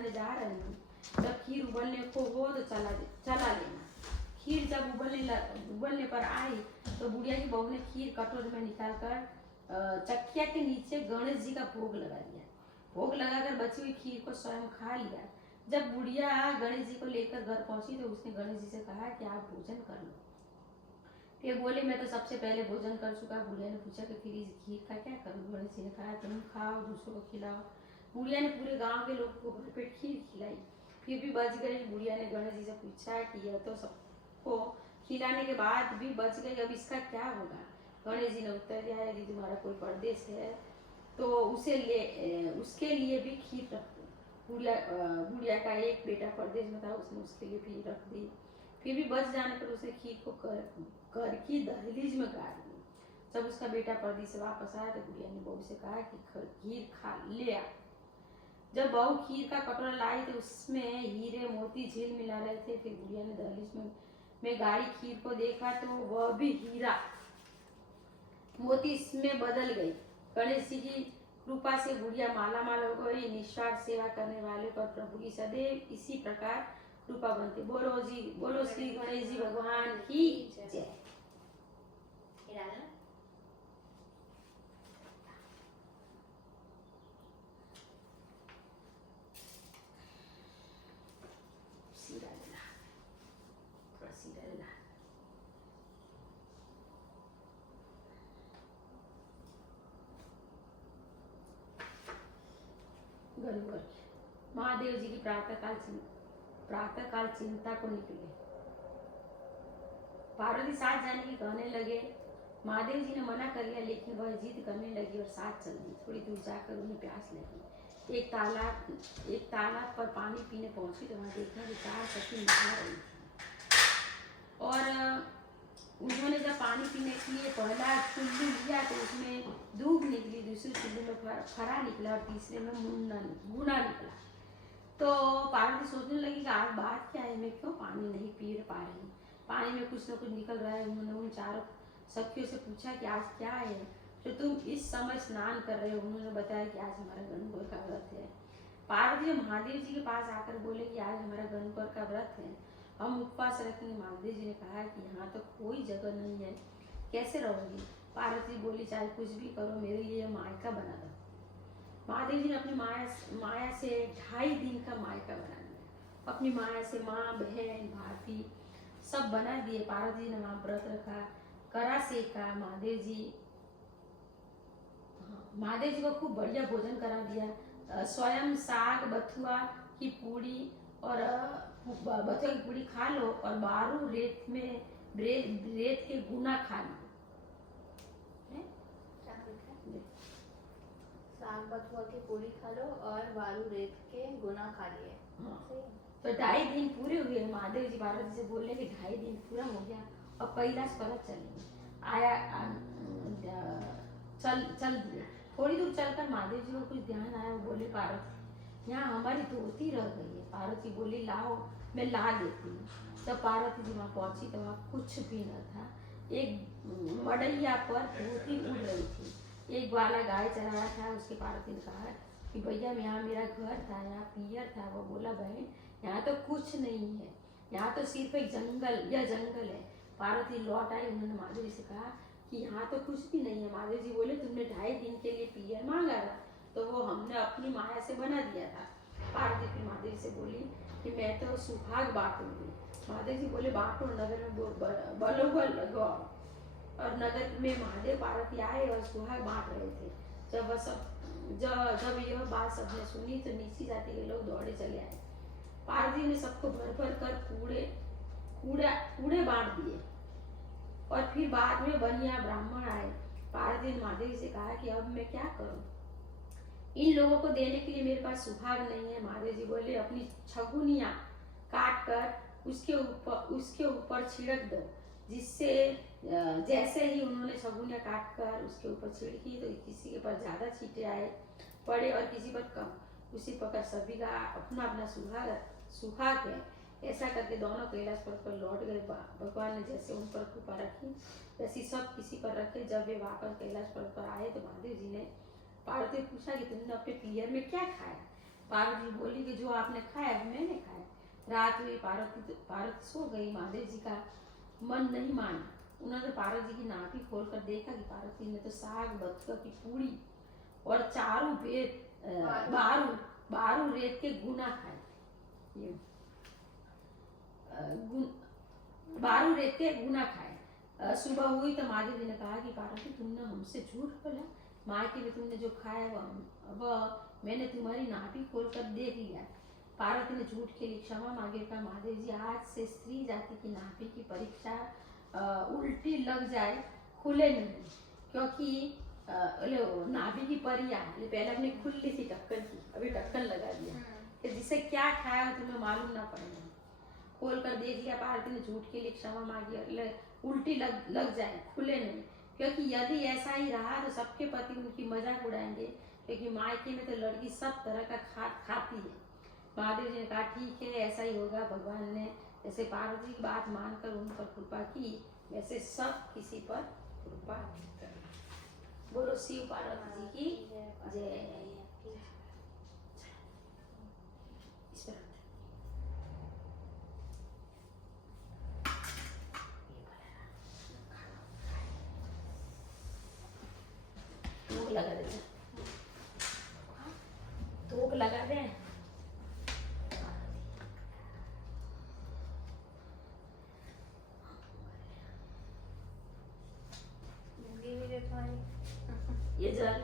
बनाने जा रही हूँ, जब खीर उबलने को हो तो चला लेना। खीर जब उबलने पर आई तो बुढ़िया की बहू ने खीर कटोरे में निकाल कर चक्किया के नीचे गणेश जी का भोग लगा दिया। भोग लगाकर बची हुई खीर को स्वयं खा लिया। जब बुढ़िया गणेश जी को लेकर घर पहुंची तो उसने गणेश जी से कहा कि आप भोजन कर लो। फिर बोले मैं तो सबसे पहले भोजन कर चुका। बुढ़िया ने पूछा कि फिर इस खीर का क्या करूं? गणेश जी ने कहा तुम खाओ, दूसरों को खिलाओ। बुढ़िया ने पूरे गांव के लोग को भरपेट खीर खिलाई, फिर भी बच गई। बुढ़िया ने गणेश जी से पूछा कि यह तो सबको खिलाने के बाद भी बच गई, अब इसका क्या होगा? गणेश जी ने उत्तर दिया, यदि तुम्हारा कोई परदेश है तो उसके लिए भी खीर रख दो। बुढ़िया का एक बेटा परदेश में था, उसने उसके लिए भी रख दी। फिर भी बच जाने पर उसने खीर को घर की दहलीज में गाड़ दी। जब उसका बेटा परदेश से वापस आया तो बुढ़िया ने बहू से कहा कि खीर खा ले आ। जब बहू खीर का कटोरा लाई तो उसमें हीरे मोती झील मिला रहे थे। फिर बुढ़िया ने दहलीज में गाड़ी खीर को देखा तो वह भी हीरा मोती इसमें बदल गई। गणेश जी की कृपा से बुढ़िया माला माल हो गई। निस्वार्थ सेवा करने वाले पर प्रभु की सदैव इसी प्रकार कृपा बनती। बोलो श्री गणेश जी भगवान की जय। महादेव जी की प्रातःकाल चिंता को निकले। पार्वती साथ जाने की कहने लगे। महादेव जी ने मना कर लिया, लेकिन वह जिद करने लगी और साथ चल दी। थोड़ी दूर जाकर उन्हें प्यास लगी। एक तालाब पर पानी पीने पहुंची तो वहां देखा कि 4 सखी नहा रही थी। और उन्होंने जब पानी पीने के लिए पहला चुल्लू लिया तो उसमें दूब निकली, दूसरे चुल्लू में फरा निकला और तीसरे में गुना निकला। तो पार्वती सोचने लगी कि आज बात क्या है, मैं क्यों पानी नहीं पी पा रही? पानी में कुछ न कुछ निकल रहा है। उन्होंने उन 4 सखियों से पूछा कि आज क्या है जो तुम इस समय स्नान कर रहे हो? उन्होंने बताया कि आज हमारा गणगौर का व्रत है। पार्वती महादेव जी के पास आकर बोले कि आज हमारा गणगौर का व्रत है, हम उपवास रखेंगे। महादेव जी ने कहा कि यहाँ तो कोई जगह नहीं है, कैसे रहोगी? पार्वती बोली चाहे कुछ भी करो, मेरे लिए मायका बना दो। महादेव जी ने अपनी माया से 2.5 दिन का मायका बना दिया। अपनी माया से माँ बहन भाभी सब बना दिए। पार्वती जी ने वहां व्रत रखा, करा सेका। महादेव जी को खूब बढ़िया भोजन करा दिया। स्वयं साग बथुआ की पूड़ी और बथुआ की पूड़ी खा लो और 12 रेत के गुना खा लो। साग बथुआ की पूरी खा लो और 12 रेत के गुना खा लिए। तो 2.5 दिन पूरे हुए। महादेव जी पार्वती से बोले कि 2.5 दिन पूरा हो गया और कैलाश पर्वत चलेंगे। चल दिए। थोड़ी दूर चलकर महादेव जी को कुछ ध्यान आया। वो बोले पार्वती यहाँ हमारी धोती रह गई है। पार्वती बोली लाओ मैं ला देती हूँ। जब पार्वती जी वहाँ पहुंची तो वहाँ कुछ भी न था। एक मड़ैया पर धोती उड़ रही थी। एक ग्वाला गाय चरा रहा था। उसके पार्वती ने कहा कि भैया यहाँ मेरा घर था, यहाँ पियर था। वो बोला बहन यहाँ तो कुछ नहीं है, यहाँ तो सिर्फ एक जंगल है। पार्वती लौट आई। उन्होंने महादेव जी से कहा कि यहाँ तो कुछ भी नहीं है। महादेव जी बोले तुमने 2.5 दिन के लिए पियर मांगा था तो वो हमने अपनी माया से बना दिया था। पार्वती फिर महादेव से बोली कि मैं तो सुहाग बांटूंगी। महादेव जी बोले बांटो, नगर में बलोबल लगाओ। और नगर में महादेव पार्वती आए और सुहाग बांट रहे थे। जब यह बात सबने सुनी तो नीची जाति के लोग दौड़े चले आए। पार्वती ने सबको भर कर कूड़े बांट दिए और फिर बाद में बनिया ब्राह्मण आए। पार्वती ने महादेव से कहा कि अब मैं क्या करूं, इन लोगों को देने के लिए मेरे पास सुहाग नहीं है। महादेव जी बोले अपनी छगुनिया काट कर उसके ऊपर छिड़क दो, जिससे जैसे ही उन्होंने छगुनिया काट कर उसके ऊपर छिड़की तो किसी के पर ज्यादा छींटे आए पड़े और किसी पर कम। उसी प्रकार सभी का अपना अपना सुहाग है। ऐसा करके दोनों कैलाश पर्वत पर लौट गए। भगवान ने जैसे उन पर कृपा रखी वैसी सब किसी पर रखे। जब वे वापस कैलाश पर्वत पर आए तो महादेव जी ने पार्वती पूछा कि तुमने अपने पियर में क्या खाया? पार्वती बोली कि जो आपने खाया वो मैंने खाया। रात हुई, पार्वती सो गई। महादेव जी का मन नहीं माना। उन्होंने पार्वती जी की नाभि खोल कर देखा कि पार्वती ने तो साग, बथुआ की पूड़ी और चारों बारू रेत के गुना खाए। ये बारू रेत के गुना खाए। सुबह हुई तो महादेव जी ने कहा कि पार्वती तुमने हमसे झूठ बोला, मायके में तुमने जो खाया वह मैंने तुम्हारी नाभि खोल कर देख लिया। पार्वती ने झूठ के लिए क्षमा मांगे। का महादेव जी आज से स्त्री जाति की नाभि की परीक्षा उल्टी लग जाए खुले नहीं, क्योंकि नाभि की परिया पहले अपनी खुली थी ढक्कन की, अभी ढक्कन लगा दिया कि जिसे क्या खाया हो तुम्हें मालूम ना पड़ेगा। खोल कर देख लिया। पार्वती ने झूठ के लिए क्षमा मांगी, उल्टी लग जाए खुले नहीं, क्योंकि यदि ऐसा ही रहा तो सबके पति उनकी मजाक उड़ाएंगे, क्योंकि मायके में तो लड़की सब तरह का खाती है। महादेव जी ने कहा ठीक है ऐसा ही होगा। भगवान ने जैसे पार्वती की बात मानकर उन पर कृपा की, वैसे सब किसी पर कृपा करें। बोलो शिव पार्वती जी की जय। इस पर थोक लगा दे, थोक लगा दे। जिंदगी भी देखो ये जल